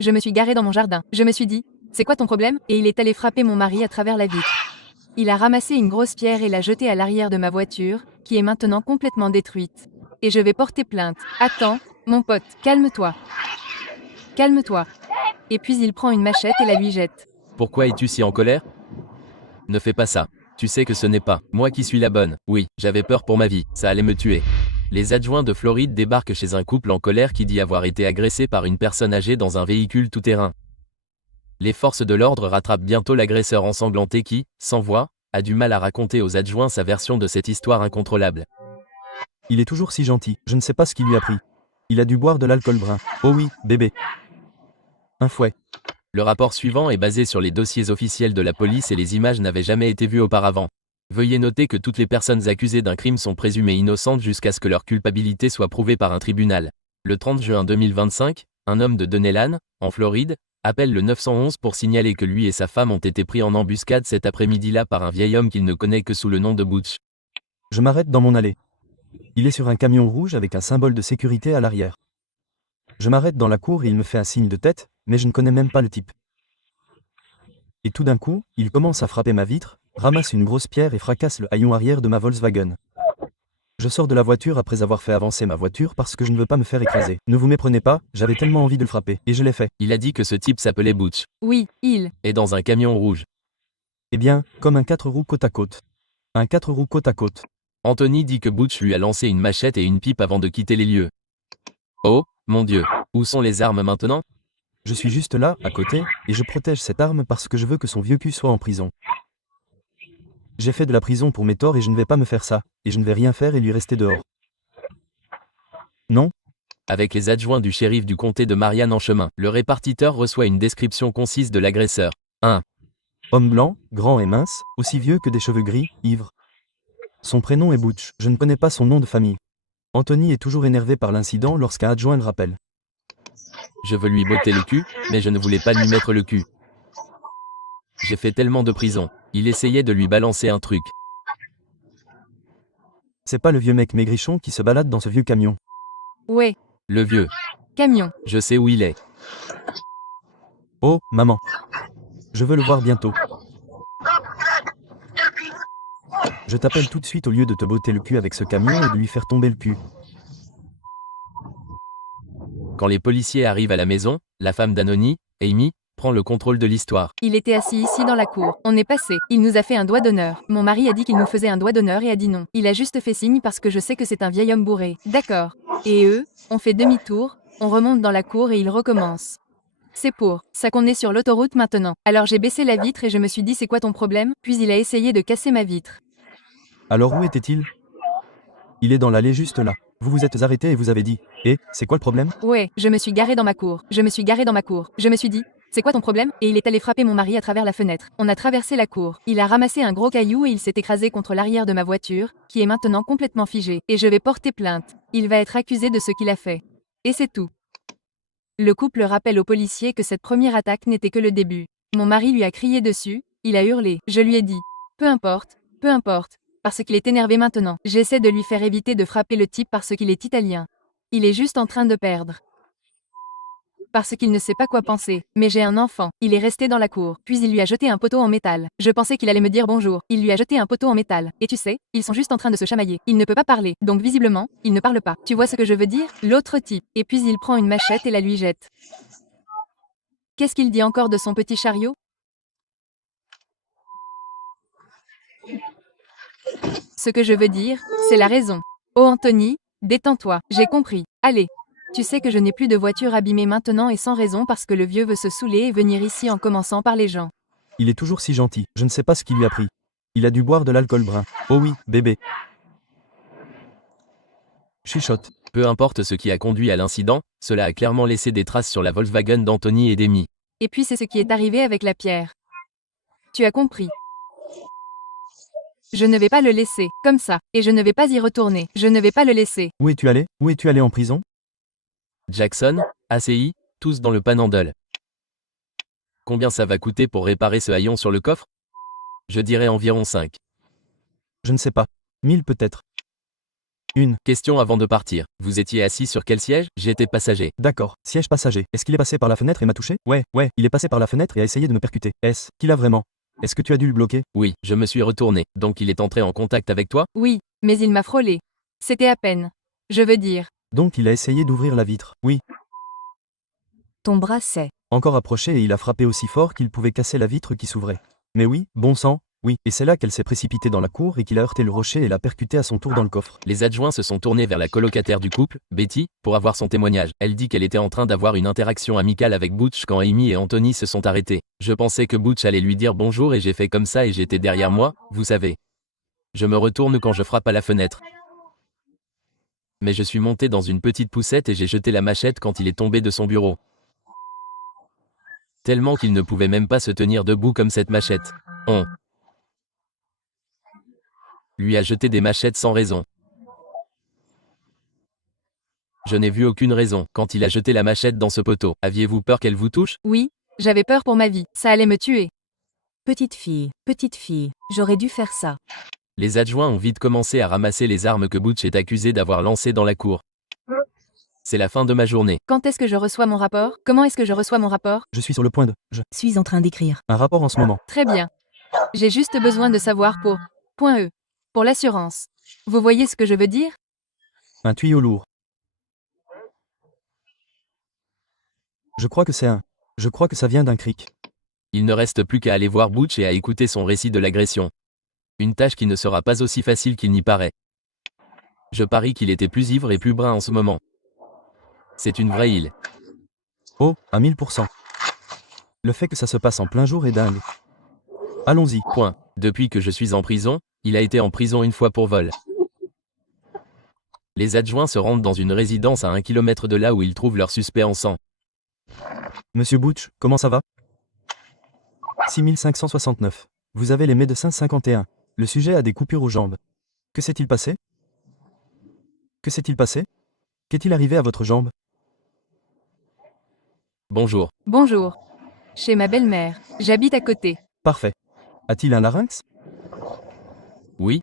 Je me suis garée dans mon jardin. Je me suis dit, c'est quoi ton problème? Et il est allé frapper mon mari à travers la vitre. Il a ramassé une grosse pierre et l'a jetée à l'arrière de ma voiture, qui est maintenant complètement détruite. Et je vais porter plainte. Attends, mon pote, calme-toi. Calme-toi. Et puis il prend une machette et la lui jette. Pourquoi es-tu si en colère? Ne fais pas ça. Tu sais que ce n'est pas moi qui suis la bonne. Oui, j'avais peur pour ma vie, ça allait me tuer. Les adjoints de Floride débarquent chez un couple en colère qui dit avoir été agressé par une personne âgée dans un véhicule tout-terrain. Les forces de l'ordre rattrapent bientôt l'agresseur ensanglanté qui, sans voix, a du mal à raconter aux adjoints sa version de cette histoire incontrôlable. Il est toujours si gentil, je ne sais pas ce qui lui a pris. Il a dû boire de l'alcool brun. Oh oui, bébé. Un fouet. Le rapport suivant est basé sur les dossiers officiels de la police et les images n'avaient jamais été vues auparavant. Veuillez noter que toutes les personnes accusées d'un crime sont présumées innocentes jusqu'à ce que leur culpabilité soit prouvée par un tribunal. Le 30 juin 2025, un homme de Donellan, en Floride, appelle le 911 pour signaler que lui et sa femme ont été pris en embuscade cet après-midi-là par un vieil homme qu'il ne connaît que sous le nom de Butch. Je m'arrête dans mon allée. Il est sur un camion rouge avec un symbole de sécurité à l'arrière. Je m'arrête dans la cour et il me fait un signe de tête, mais je ne connais même pas le type. Et tout d'un coup, il commence à frapper ma vitre, ramasse une grosse pierre et fracasse le haillon arrière de ma Volkswagen. Je sors de la voiture après avoir fait avancer ma voiture parce que je ne veux pas me faire écraser. Ne vous méprenez pas, j'avais tellement envie de le frapper, et je l'ai fait. Il a dit que ce type s'appelait Butch, Oui, il. et dans un camion rouge. Eh bien, comme un 4 roues côte à côte. Un 4 roues côte à côte. Anthony dit que Butch lui a lancé une machette et une pipe avant de quitter les lieux. Oh, mon Dieu, où sont les armes maintenant? Je suis juste là, à côté, et je protège cette arme parce que je veux que son vieux cul soit en prison. J'ai fait de la prison pour mes torts et je ne vais pas me faire ça, et je ne vais rien faire et lui rester dehors. Non? Avec les adjoints du shérif du comté de Marianne en chemin, le répartiteur reçoit une description concise de l'agresseur. 1. Homme blanc, grand et mince, aussi vieux que des cheveux gris, ivre. Son prénom est Butch, je ne connais pas son nom de famille. Anthony est toujours énervé par l'incident lorsqu'un adjoint le rappelle. Je veux lui botter le cul, mais je ne voulais pas lui mettre le cul. J'ai fait tellement de prison. Il essayait de lui balancer un truc. C'est pas le vieux mec maigrichon qui se balade dans ce vieux camion. Ouais, Le vieux. camion. Je sais où il est. Oh, maman. Je veux le voir bientôt. Je t'appelle tout de suite au lieu de te botter le cul avec ce camion et de lui faire tomber le cul. Quand les policiers arrivent à la maison, la femme d'Anony, Amy, prend le contrôle de l'histoire. Il était assis ici dans la cour. On est passé. Il nous a fait un doigt d'honneur. Mon mari a dit qu'il nous faisait un doigt d'honneur et a dit non. Il a juste fait signe parce que je sais que c'est un vieil homme bourré. D'accord. Et eux, on fait demi-tour, on remonte dans la cour et il recommence. C'est pour ça qu'on est sur l'autoroute maintenant. Alors j'ai baissé la vitre et je me suis dit c'est quoi ton problème? Puis il a essayé de casser ma vitre. Alors où était-il? Il est dans l'allée juste là. Vous vous êtes arrêté et vous avez dit « Eh, c'est quoi le problème ?» Ouais, je me suis garée dans ma cour. Je me suis garée dans ma cour. Je me suis dit, c'est quoi ton problème? Et il est allé frapper mon mari à travers la fenêtre. On a traversé la cour. Il a ramassé un gros caillou et il s'est écrasé contre l'arrière de ma voiture, qui est maintenant complètement figée. Et je vais porter plainte. Il va être accusé de ce qu'il a fait. Et c'est tout. Le couple rappelle aux policiers que cette première attaque n'était que le début. Mon mari lui a crié dessus, il a hurlé. Je lui ai dit, peu importe, parce qu'il est énervé maintenant. J'essaie de lui faire éviter de frapper le type parce qu'il est italien. Il est juste en train de perdre. Parce qu'il ne sait pas quoi penser. Mais j'ai un enfant. Il est resté dans la cour. Puis il lui a jeté un poteau en métal. Je pensais qu'il allait me dire bonjour. Il lui a jeté un poteau en métal. Et tu sais, ils sont juste en train de se chamailler. Il ne peut pas parler. Donc visiblement, il ne parle pas. Tu vois ce que je veux dire? L'autre type. Et puis il prend une machette et la lui jette. Qu'est-ce qu'il dit encore de son petit chariot? Ce que je veux dire, c'est la raison. Oh Anthony, détends-toi. J'ai compris. Allez. Tu sais que je n'ai plus de voiture abîmée maintenant et sans raison parce que le vieux veut se saouler et venir ici en commençant par les gens. Il est toujours si gentil, je ne sais pas ce qui lui a pris. Il a dû boire de l'alcool brun. Oh oui, bébé. Chuchote. Peu importe ce qui a conduit à l'incident, cela a clairement laissé des traces sur la Volkswagen d'Anthony et d'Amy. Et puis c'est ce qui est arrivé avec la pierre. Tu as compris. Je ne vais pas le laisser, comme ça, et je ne vais pas y retourner. Je ne vais pas le laisser. Où es-tu allé? Où es-tu allé en prison? Jackson, ACI, tous dans le panhandle. Combien ça va coûter pour réparer ce haillon sur le coffre? Je dirais environ 5. Je ne sais pas. 1000 peut-être. Une. Question avant de partir. Vous étiez assis sur quel siège? J'étais passager. D'accord. Siège passager. Est-ce qu'il est passé par la fenêtre et m'a touché? Ouais, il est passé par la fenêtre et a essayé de me percuter. Est-ce qu'il a vraiment? Est-ce que tu as dû le bloquer? Oui, je me suis retourné. Donc il est entré en contact avec toi? Oui, mais il m'a frôlé. C'était à peine. Je veux dire. Donc il a essayé d'ouvrir la vitre. Oui. Ton bras s'est Encore approché et il a frappé aussi fort qu'il pouvait casser la vitre qui s'ouvrait. Mais oui, bon sang, oui. Et c'est là qu'elle s'est précipitée dans la cour et qu'il a heurté le rocher et l'a percuté à son tour dans le coffre. Les adjoints se sont tournés vers la colocataire du couple, Betty, pour avoir son témoignage. Elle dit qu'elle était en train d'avoir une interaction amicale avec Butch quand Amy et Anthony se sont arrêtés. Je pensais que Butch allait lui dire bonjour et j'ai fait comme ça et j'étais derrière moi, vous savez. Je me retourne quand je frappe à la fenêtre. Mais je suis monté dans une petite poussette et j'ai jeté la machette quand il est tombé de son bureau. Tellement qu'il ne pouvait même pas se tenir debout comme cette machette. On lui a jeté des machettes sans raison. Je n'ai vu aucune raison quand il a jeté la machette dans ce poteau. Aviez-vous peur qu'elle vous touche? Oui, j'avais peur pour ma vie. Ça allait me tuer. petite fille, j'aurais dû faire ça. Les adjoints ont vite commencé à ramasser les armes que Butch est accusé d'avoir lancées dans la cour. C'est la fin de ma journée. Quand est-ce que je reçois mon rapport? Comment est-ce que je reçois mon rapport? Je suis sur le point de... Suis en train d'écrire. Un rapport en ce moment. Très bien. J'ai juste besoin de savoir pour... .e. Pour l'assurance. Vous voyez ce que je veux dire? Un tuyau lourd. Je crois que ça vient d'un cric. Il ne reste plus qu'à aller voir Butch et à écouter son récit de l'agression. Une tâche qui ne sera pas aussi facile qu'il n'y paraît. Je parie qu'il était plus ivre et plus brun en ce moment. C'est une vraie île. Oh, à 1000%. Le fait que ça se passe en plein jour est dingue. Allons-y. Point. Depuis que je suis en prison, il a été en prison une fois pour vol. Les adjoints se rendent dans une résidence à 1 kilomètre de là où ils trouvent leur suspect en sang. Monsieur Butch, comment ça va? 6569. Vous avez les médecins 51. Le sujet a des coupures aux jambes. Que s'est-il passé? Qu'est-il arrivé à votre jambe? Bonjour. Bonjour. Chez ma belle-mère. J'habite à côté. Parfait. A-t-il un larynx? Oui,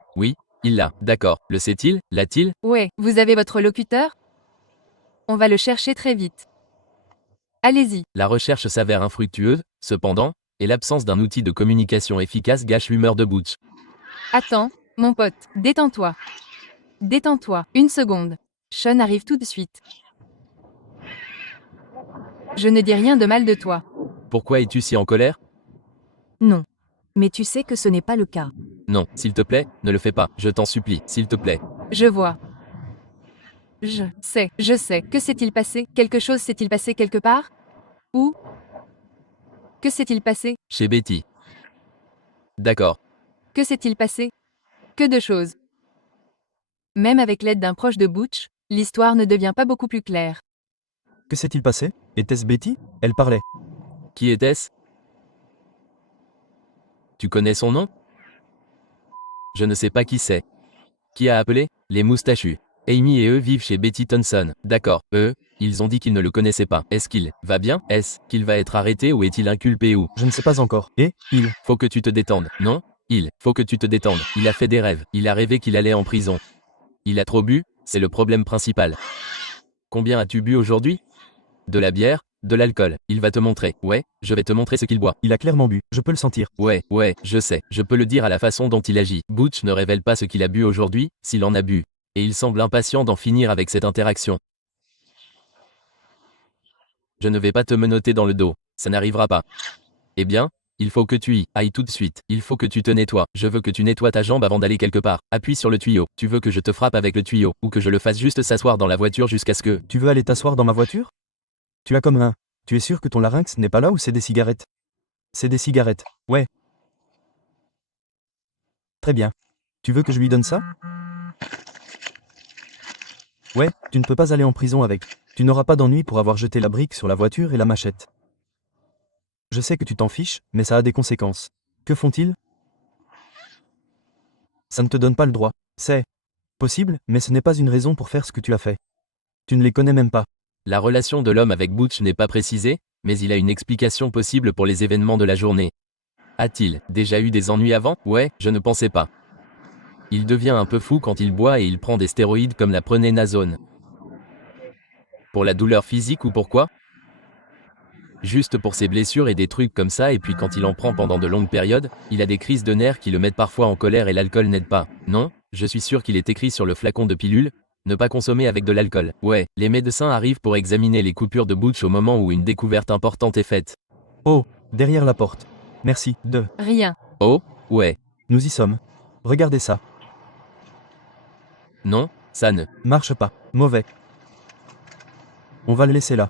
il l'a. D'accord. Le sait-il? L'a-t-il? Ouais, vous avez votre locuteur? On va le chercher très vite. Allez-y. La recherche s'avère infructueuse, cependant, et l'absence d'un outil de communication efficace gâche l'humeur de Butch. Attends, mon pote, détends-toi. Détends-toi, une seconde. Sean arrive tout de suite. Je ne dis rien de mal de toi. Pourquoi es-tu si en colère? Non. Mais tu sais que ce n'est pas le cas. Non, s'il te plaît, ne le fais pas. Je t'en supplie, s'il te plaît. Je vois. Je sais. Que s'est-il passé? Quelque chose s'est-il passé quelque part? Où? Que s'est-il passé? Chez Betty. D'accord. Que s'est-il passé? Que de choses. Même avec l'aide d'un proche de Butch, l'histoire ne devient pas beaucoup plus claire. Que s'est-il passé? Était-ce Betty? Elle parlait. Qui était-ce? Tu connais son nom? Je ne sais pas qui c'est. Qui a appelé? Les moustachus. Amy et eux vivent chez Betty Thompson. D'accord, eux, ils ont dit qu'ils ne le connaissaient pas. Est-ce qu'il va bien? Est-ce qu'il va être arrêté ou est-il inculpé ou? Je ne sais pas encore. Et, il... Faut que tu te détendes. Non? Faut que tu te détendes. Il a fait des rêves. Il a rêvé qu'il allait en prison. Il a trop bu, c'est le problème principal. Combien as-tu bu aujourd'hui? De la bière, de l'alcool. Il va te montrer. Ouais, je vais te montrer ce qu'il boit. Il a clairement bu. Je peux le sentir. Ouais, je sais. Je peux le dire à la façon dont il agit. Butch ne révèle pas ce qu'il a bu aujourd'hui, s'il en a bu. Et il semble impatient d'en finir avec cette interaction. Je ne vais pas te menotter dans le dos. Ça n'arrivera pas. Eh bien, il faut que tu y ailles tout de suite. Il faut que tu te nettoies. Je veux que tu nettoies ta jambe avant d'aller quelque part. Appuie sur le tuyau. Tu veux que je te frappe avec le tuyau, ou que je le fasse juste s'asseoir dans la voiture jusqu'à ce que... Tu veux aller t'asseoir dans ma voiture? Tu as comme un... Tu es sûr que ton larynx n'est pas là ou c'est des cigarettes? C'est des cigarettes. Ouais. Très bien. Tu veux que je lui donne ça? Ouais, tu ne peux pas aller en prison avec. Tu n'auras pas d'ennui pour avoir jeté la brique sur la voiture et la machette. Je sais que tu t'en fiches, mais ça a des conséquences. Que font-ils? Ça ne te donne pas le droit. C'est possible, mais ce n'est pas une raison pour faire ce que tu as fait. Tu ne les connais même pas. La relation de l'homme avec Butch n'est pas précisée, mais il a une explication possible pour les événements de la journée. A-t-il déjà eu des ennuis avant? Ouais, je ne pensais pas. Il devient un peu fou quand il boit et il prend des stéroïdes comme la pronenazone. Pour la douleur physique ou pourquoi? Juste pour ses blessures et des trucs comme ça, et puis quand il en prend pendant de longues périodes, il a des crises de nerfs qui le mettent parfois en colère et l'alcool n'aide pas. Non, je suis sûr qu'il est écrit sur le flacon de pilule, ne pas consommer avec de l'alcool. Ouais, les médecins arrivent pour examiner les coupures de Butch au moment où une découverte importante est faite. Oh, derrière la porte. Merci, Rien. Oh, ouais, Nous y sommes. Regardez ça. non, ça ne. Marche pas. Mauvais. On va le laisser là.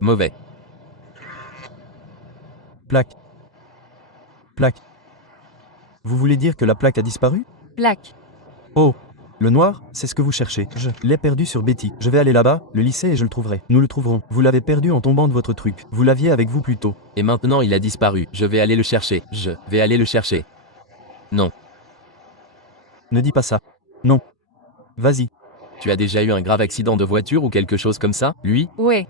Mauvais. Plaque. Plaque. Vous voulez dire que la plaque a disparu? Plaque. Oh, le noir, c'est ce que vous cherchez. Je l'ai perdu sur Betty. Je vais aller là-bas, le lycée, et je le trouverai. Nous le trouverons. Vous l'avez perdu en tombant de votre truc. Vous l'aviez avec vous plus tôt. Et maintenant il a disparu. Je vais aller le chercher. Je vais aller le chercher. Non. Ne dis pas ça. Non. Vas-y. Tu as déjà eu un grave accident de voiture ou quelque chose comme ça? Lui? Ouais.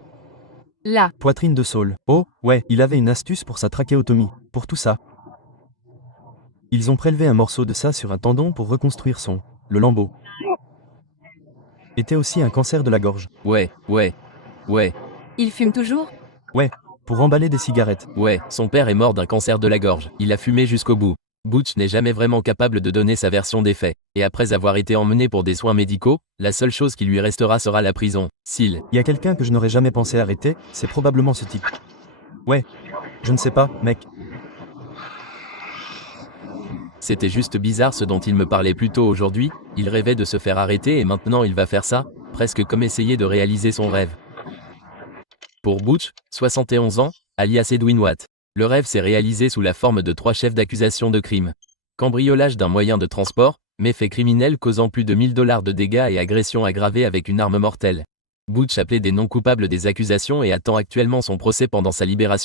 Là. Poitrine de Saul. Oh, ouais, il avait une astuce pour sa trachéotomie. Pour tout ça. Ils ont prélevé un morceau de ça sur un tendon pour reconstruire le lambeau. Était aussi un cancer de la gorge. Ouais. Il fume toujours? Ouais, pour emballer des cigarettes. Ouais, son père est mort d'un cancer de la gorge. Il a fumé jusqu'au bout. Butch n'est jamais vraiment capable de donner sa version des faits. Et après avoir été emmené pour des soins médicaux, la seule chose qui lui restera sera la prison. S'il Il y a quelqu'un que je n'aurais jamais pensé arrêter, c'est probablement ce type. Ouais. Je ne sais pas, mec. C'était juste bizarre ce dont il me parlait plus tôt aujourd'hui, il rêvait de se faire arrêter et maintenant il va faire ça, presque comme essayer de réaliser son rêve. Pour Butch, 71 ans, alias Edwin Watt, le rêve s'est réalisé sous la forme de 3 chefs d'accusation de crime. Cambriolage d'un moyen de transport, méfaits criminels causant plus de 1000 $ de dégâts et agression aggravée avec une arme mortelle. Butch a plaidé non coupable des accusations et attend actuellement son procès pendant sa libération.